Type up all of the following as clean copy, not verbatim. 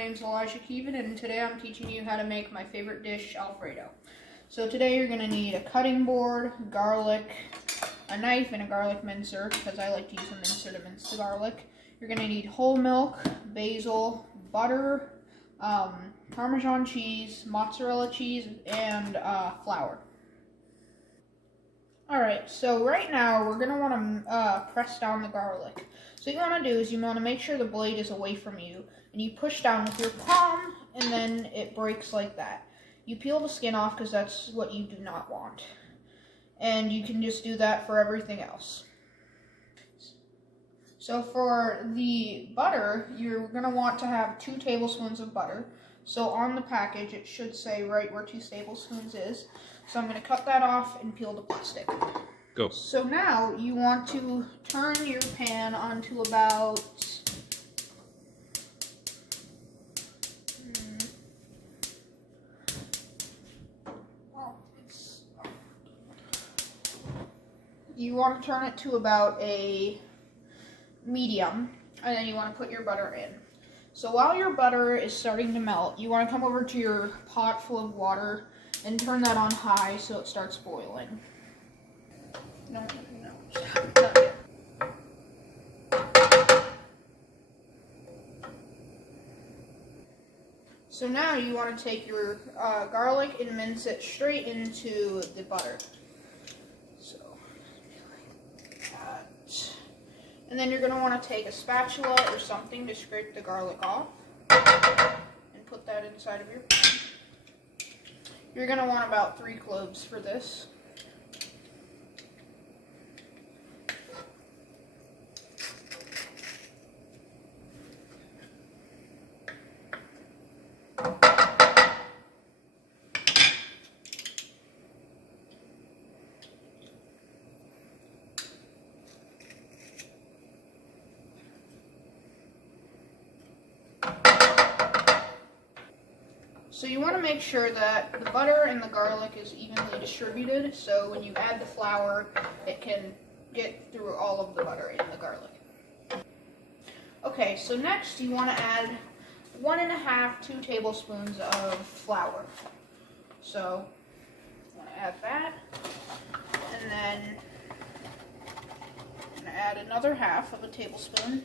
My name's Elijah, and today I'm teaching you how to make my favorite dish, Alfredo. So today you're going to need a cutting board, garlic, a knife, and a garlic mincer, because I like to use a mincer to mince the garlic. You're going to need whole milk, basil, butter, Parmesan cheese, mozzarella cheese, and flour. Alright, so right now we're going to want to press down the garlic. So what you want to do is you want to make sure the blade is away from you, and you push down with your palm, and then it breaks like that. You peel the skin off because that's what you do not want. And you can just do that for everything else. So for the butter, you're going to want to have 2 tablespoons of butter. So on the package, it should say right where 2 tablespoons is. So I'm going to cut that off and peel the plastic. Go. So now you want to turn your pan onto about you want to turn it to about a medium, and then you want to put your butter in. So while your butter is starting to melt, you want to come over to your pot full of water and turn that on high so it starts boiling. No, not yet. So now you want to take your garlic and mince it straight into the butter. So, like that. And then you're going to want to take a spatula or something to scrape the garlic off and put that inside of your pan. You're going to want about 3 cloves for this. So you want to make sure that the butter and the garlic is evenly distributed, so when you add the flour, it can get through all of the butter and the garlic. Okay, so next you want to add 1.5 to 2 tablespoons of flour. So you want to add that, and then I'm going to add another 1/2 tablespoon,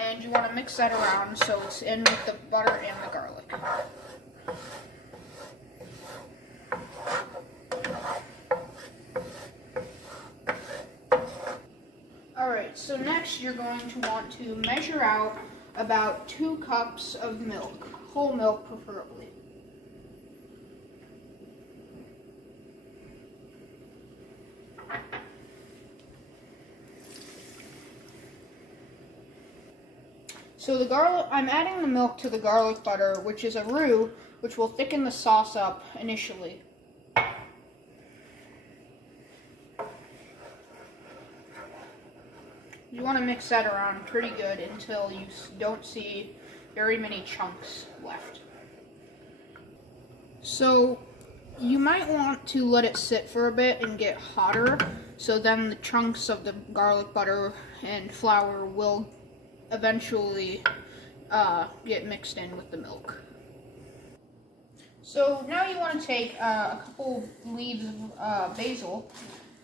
and you want to mix that around so it's in with the butter and the garlic. Alright, so next you're going to want to measure out about 2 cups of milk, whole milk preferably. So I'm adding the milk to the garlic butter, which is a roux, which will thicken the sauce up initially. You want to mix that around pretty good until you don't see very many chunks left. So you might want to let it sit for a bit and get hotter, so then the chunks of the garlic butter and flour will eventually get mixed in with the milk. So now you want to take a couple leaves of basil,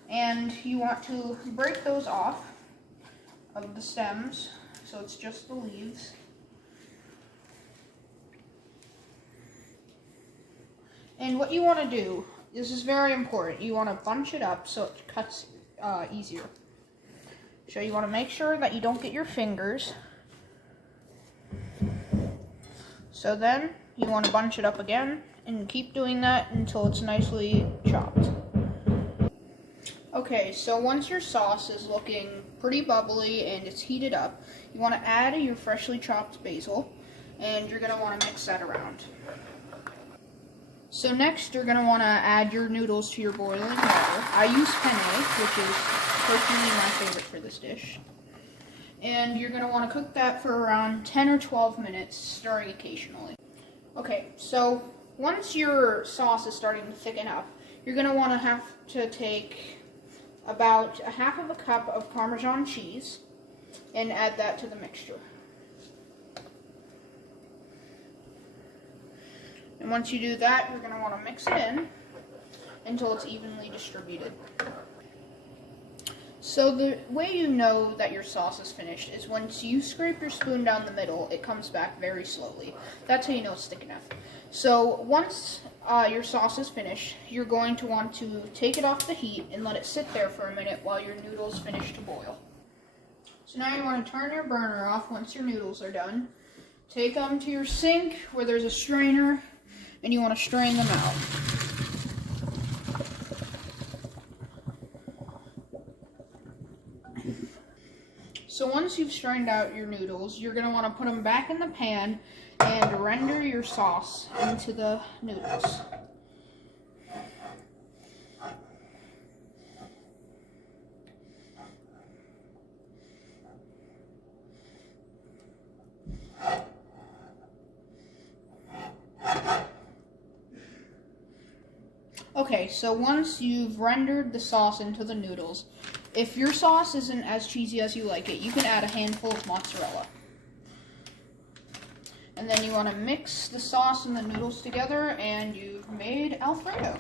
and you want to break those off of the stems, so it's just the leaves. And what you want to do, this is very important, you want to bunch it up so it cuts easier. So you want to make sure that you don't get your fingers. So then you want to bunch it up again and keep doing that until it's nicely chopped. Okay, so once your sauce is looking pretty bubbly and it's heated up, you want to add your freshly chopped basil, and you're going to want to mix that around. So next you're going to want to add your noodles to your boiling water. I use penne, which is personally my favorite for this dish. And you're going to want to cook that for around 10 or 12 minutes, stirring occasionally. Okay, so once your sauce is starting to thicken up, you're going to have to take about 1/2 cup of Parmesan cheese and add that to the mixture. And once you do that, you're going to want to mix it in until it's evenly distributed. So the way you know that your sauce is finished is once you scrape your spoon down the middle, it comes back very slowly. That's how you know it's thick enough. So once your sauce is finished, you're going to want to take it off the heat and let it sit there for a minute while your noodles finish to boil. So now you want to turn your burner off once your noodles are done. Take them to your sink where there's a strainer, and you want to strain them out. So once you've strained out your noodles, you're going to want to put them back in the pan and render your sauce into the noodles. Okay, so once you've rendered the sauce into the noodles, if your sauce isn't as cheesy as you like it, you can add a handful of mozzarella. And then you want to mix the sauce and the noodles together, and you've made Alfredo.